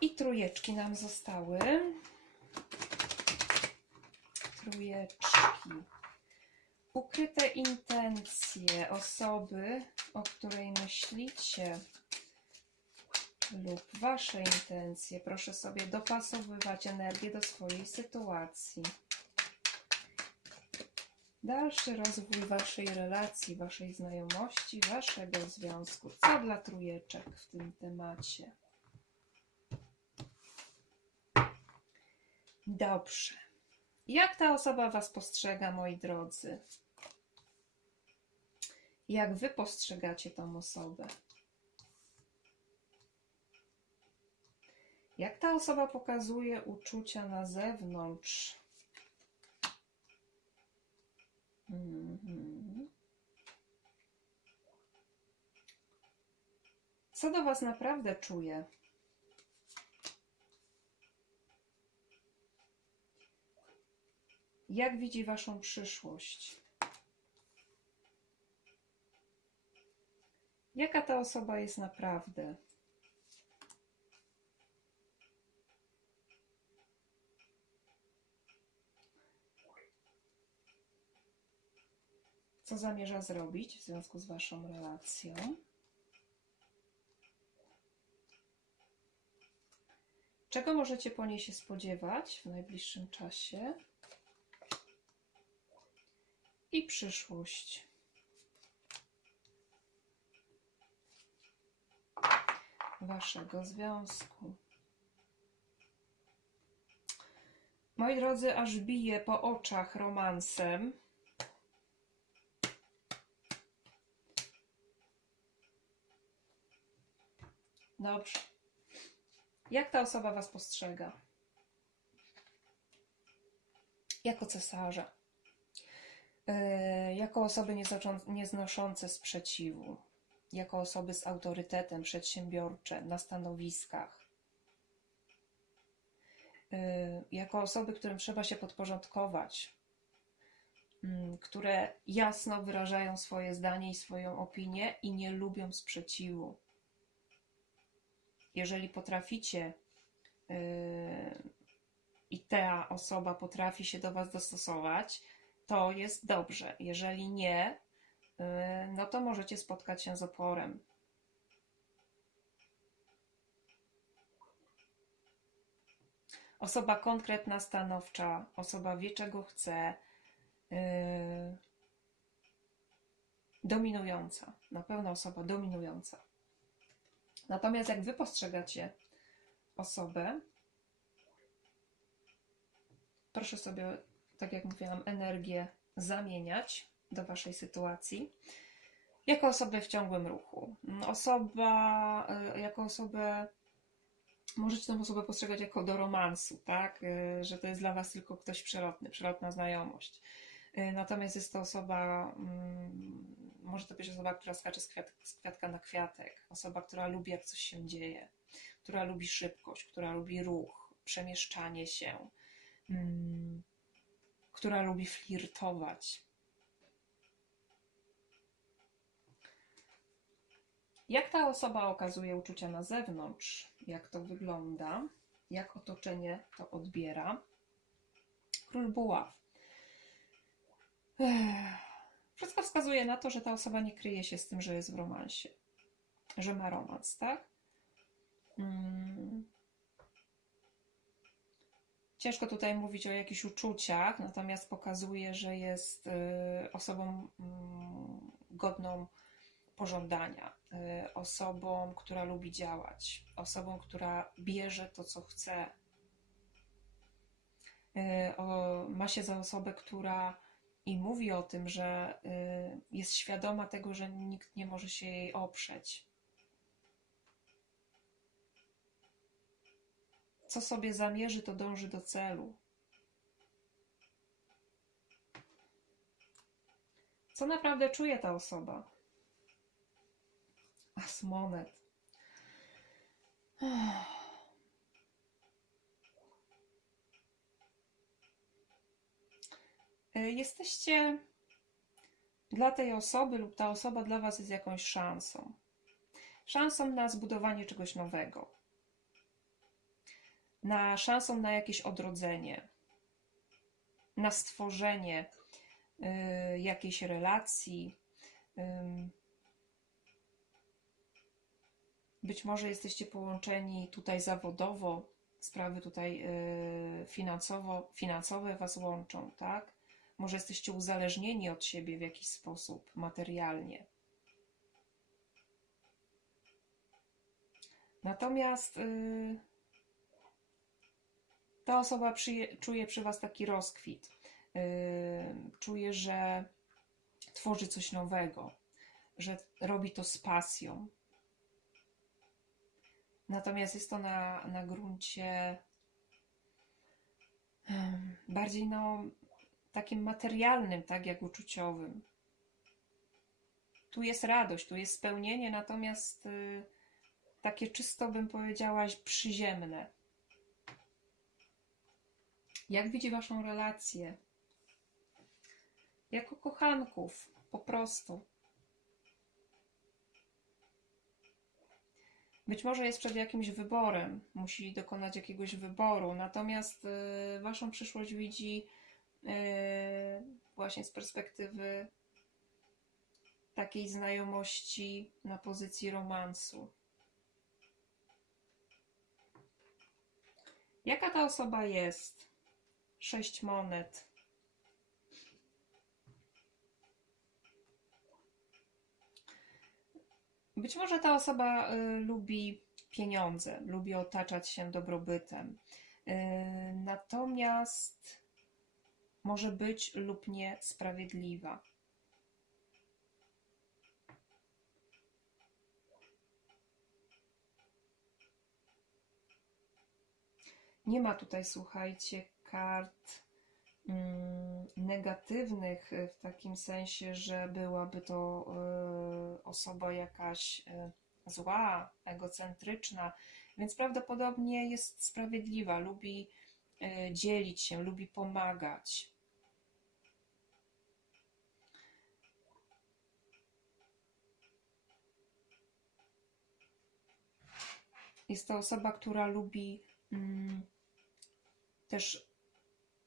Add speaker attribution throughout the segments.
Speaker 1: I trójeczki nam zostały. Trójeczki. Ukryte intencje osoby, o której myślicie, lub wasze intencje. Proszę sobie dopasowywać energię do swojej sytuacji. Dalszy rozwój waszej relacji, waszej znajomości, waszego związku. Co dla trójeczek w tym temacie? Dobrze. Jak ta osoba was postrzega, moi drodzy? Jak wy postrzegacie tą osobę? Jak ta osoba pokazuje uczucia na zewnątrz? Mhm. Co do Was naprawdę czuje? Jak widzi Waszą przyszłość? Jaka ta osoba jest naprawdę? Co zamierza zrobić w związku z Waszą relacją? Czego możecie po niej się spodziewać w najbliższym czasie? I przyszłość. Waszego związku. Moi drodzy, aż bije po oczach romansem. Dobrze. Jak ta osoba Was postrzega? Jako cesarza. Yy, jako osoby nieznoszące sprzeciwu. Jako osoby z autorytetem, przedsiębiorcze, na stanowiskach. Yy, jako osoby, którym trzeba się podporządkować. mm, Które jasno wyrażają swoje zdanie i swoją opinię i nie lubią sprzeciwu jeżeli potraficie yy, i ta osoba potrafi się do Was dostosować, to jest dobrze. Jeżeli nie, yy, no to możecie spotkać się z oporem. Osoba konkretna, stanowcza, osoba wie, czego chce, yy, dominująca, na pewno osoba dominująca. Natomiast jak wy postrzegacie osobę, proszę sobie, tak jak mówiłam, energię zamieniać do waszej sytuacji. Jako osobę w ciągłym ruchu. Osoba, y, jako osobę, możecie tą osobę postrzegać jako do romansu, tak? Y, Że to jest dla was tylko ktoś przelotny, przelotna znajomość. Y, Natomiast jest to osoba, mm, może to być osoba, która skacze z, kwiat, z kwiatka na kwiatek, osoba, która lubi, jak coś się dzieje, która lubi szybkość, która lubi ruch, przemieszczanie się, mm, która lubi flirtować. Jak ta osoba okazuje uczucia na zewnątrz? Jak to wygląda? Jak otoczenie to odbiera? Król Buław. Wszystko wskazuje na to, że ta osoba nie kryje się z tym, że jest w romansie, że ma romans, tak? Ciężko tutaj mówić o jakichś uczuciach, natomiast pokazuje, że jest y, osobą mm, godną pożądania, y, osobą, która lubi działać, osobą, która bierze to, co chce. Y, ma się za osobę, która i mówi o tym, że jest świadoma tego, że nikt nie może się jej oprzeć. Co sobie zamierzy, to dąży do celu. Co naprawdę czuje ta osoba? As monet. Y, Jesteście dla tej osoby lub ta osoba dla Was jest jakąś szansą. Szansą na zbudowanie czegoś nowego. Na szansą na jakieś odrodzenie, na stworzenie y, jakiejś relacji. Być może jesteście połączeni tutaj zawodowo, sprawy tutaj y, finansowo, finansowe Was łączą, tak? Może jesteście uzależnieni od siebie w jakiś sposób materialnie. Natomiast y, ta osoba przyje, czuje przy Was taki rozkwit. Y, czuje, że tworzy coś nowego, że robi to z pasją. Natomiast jest to na, na gruncie em, bardziej no, takim materialnym, tak jak uczuciowym. Tu jest radość, tu jest spełnienie, natomiast y, takie czysto bym powiedziała przyziemne. Jak widzi Waszą relację? Jako kochanków, po prostu. Być może jest przed jakimś wyborem, musi dokonać jakiegoś wyboru, natomiast y, Waszą przyszłość widzi y, właśnie z perspektywy takiej znajomości na pozycji romansu. Jaka ta osoba jest? Sześć monet. Być może ta osoba y, lubi pieniądze, lubi otaczać się dobrobytem. Y, natomiast może być lub nie sprawiedliwa. Nie ma tutaj, słuchajcie, kart mm, negatywnych w takim sensie, że byłaby to y, osoba jakaś y, zła, egocentryczna, więc prawdopodobnie jest sprawiedliwa, lubi y, dzielić się, lubi pomagać. Jest to osoba, która lubi mm, też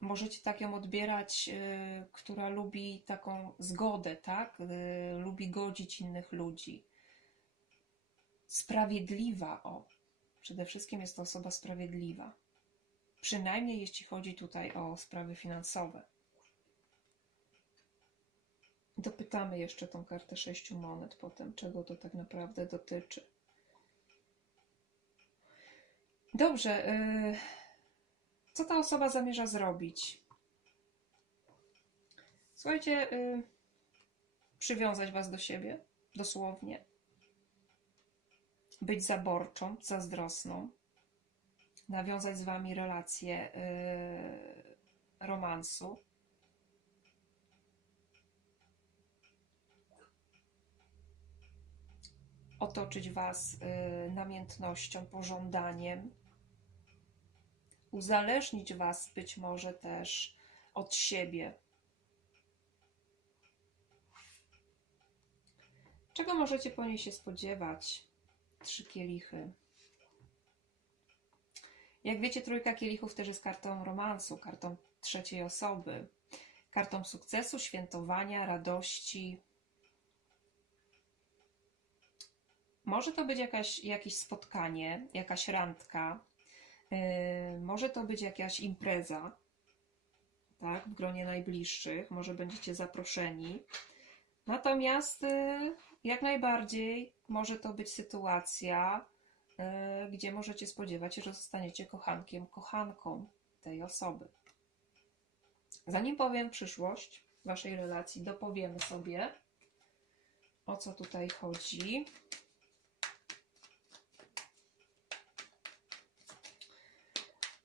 Speaker 1: możecie tak ją odbierać, y, która lubi taką zgodę, tak? Y, lubi godzić innych ludzi. Sprawiedliwa, o. Przede wszystkim jest to osoba sprawiedliwa. Przynajmniej jeśli chodzi tutaj o sprawy finansowe. Dopytamy jeszcze tą kartę sześciu monet potem, czego to tak naprawdę dotyczy. Dobrze. y, Co ta osoba zamierza zrobić? Słuchajcie, y, przywiązać was do siebie, dosłownie. Być zaborczą, zazdrosną. Nawiązać z wami relację y, romansu. Otoczyć was y, namiętnością, pożądaniem uzależnić Was być może też od siebie. Czego możecie po niej się spodziewać? Trzy kielichy. Jak wiecie, trójka kielichów też jest kartą romansu, kartą trzeciej osoby, kartą sukcesu, świętowania, radości. Może to być jakaś, jakieś spotkanie, jakaś randka, Może to być jakaś impreza, tak, w gronie najbliższych, może będziecie zaproszeni. Natomiast yy, jak najbardziej może to być sytuacja, yy, gdzie możecie spodziewać się, że zostaniecie kochankiem, kochanką tej osoby. Zanim powiem przyszłość waszej relacji, dopowiemy sobie, o co tutaj chodzi.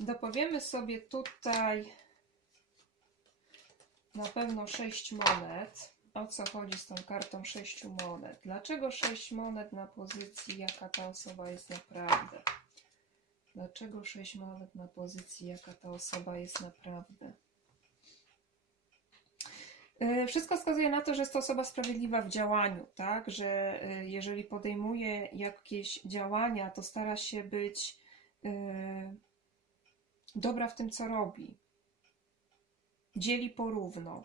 Speaker 1: Dopowiemy sobie tutaj na pewno 6 monet. O co chodzi z tą kartą 6 monet? Dlaczego 6 monet na pozycji, jaka ta osoba jest naprawdę? Dlaczego 6 monet na pozycji, jaka ta osoba jest naprawdę? Yy, Wszystko wskazuje na to, że jest to osoba sprawiedliwa w działaniu, tak? Że yy, jeżeli podejmuje jakieś działania, to stara się być yy, dobra w tym, co robi, dzieli porówno.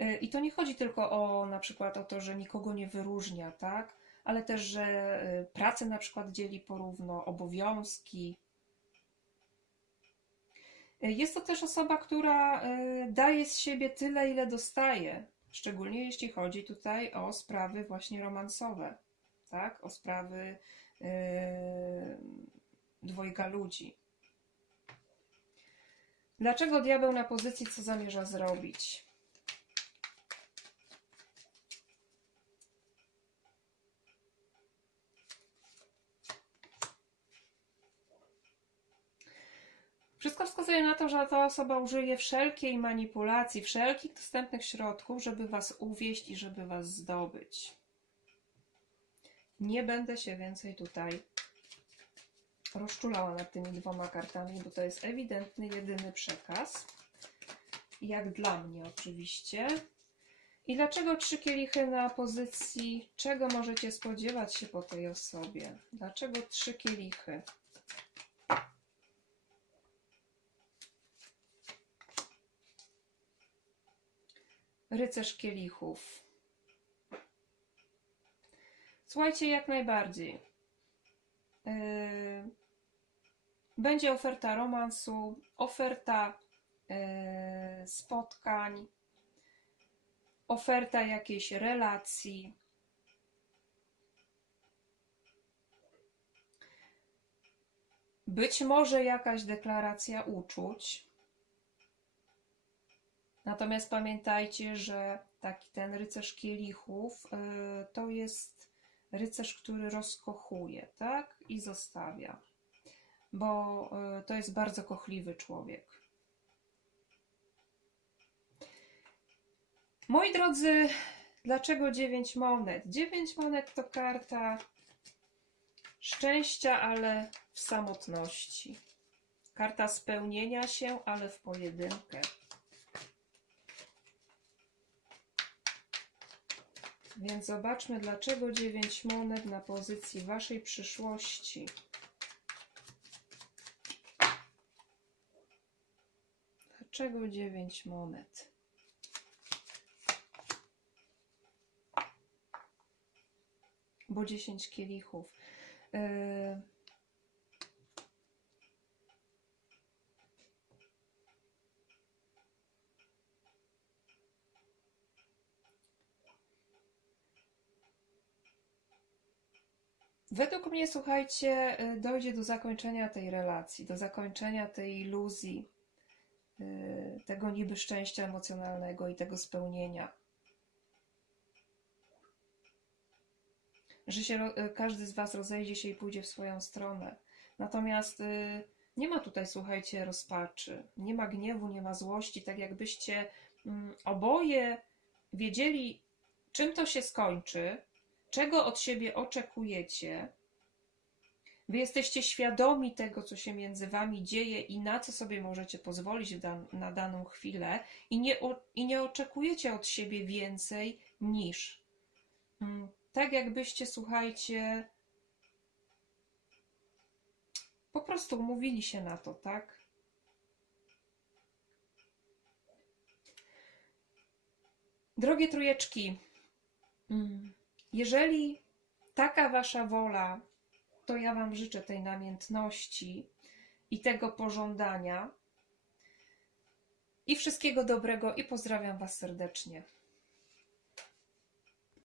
Speaker 1: Y, I to nie chodzi tylko o na przykład o to, że nikogo nie wyróżnia, tak? Ale też, że y, pracę na przykład dzieli porówno, obowiązki. Y, Jest to też osoba, która daje z siebie tyle, ile dostaje, szczególnie jeśli chodzi tutaj o sprawy właśnie romansowe, tak? O sprawy y, dwojga ludzi. Dlaczego diabeł na pozycji, co zamierza zrobić? Wszystko wskazuje na to, że ta osoba użyje wszelkiej manipulacji, wszelkich dostępnych środków, żeby was uwieść i żeby was zdobyć. Nie będę się więcej tutaj rozczulała nad tymi dwoma kartami, bo to jest ewidentny, jedyny przekaz. Jak dla mnie, oczywiście. I dlaczego trzy kielichy na pozycji? Czego możecie spodziewać się po tej osobie? Dlaczego trzy kielichy? Rycerz kielichów. Słuchajcie, jak najbardziej. Yy, Będzie oferta romansu, oferta yy, spotkań, oferta jakiejś relacji. Być może jakaś deklaracja uczuć. Natomiast pamiętajcie, że taki ten rycerz kielichów yy, to jest rycerz, który rozkochuje, tak? I zostawia. Bo yy, to jest bardzo kochliwy człowiek. Moi drodzy, dlaczego 9 monet? 9 monet to karta szczęścia, ale w samotności. Karta spełnienia się, ale w pojedynkę. Więc zobaczmy, dlaczego 9 monet na pozycji waszej przyszłości. Dlaczego 9 monet? Bo 10 kielichów. Yy... Według mnie, słuchajcie, y, dojdzie do zakończenia tej relacji, do zakończenia tej iluzji, y, tego niby szczęścia emocjonalnego i tego spełnienia. Że się, y, każdy z Was rozejdzie się i pójdzie w swoją stronę. Natomiast nie ma tutaj, słuchajcie, rozpaczy, nie ma gniewu, nie ma złości, tak jakbyście mm, oboje wiedzieli, czym to się skończy, czego od siebie oczekujecie. Wy jesteście świadomi tego, co się między wami dzieje i na co sobie możecie pozwolić dan- na daną chwilę, i nie, i nie oczekujecie od siebie więcej niż. Mm, Tak jakbyście, słuchajcie, po prostu umówili się na to, tak? Drogie trójeczki, mm, jeżeli taka wasza wola, to ja wam życzę tej namiętności i tego pożądania i wszystkiego dobrego i pozdrawiam was serdecznie.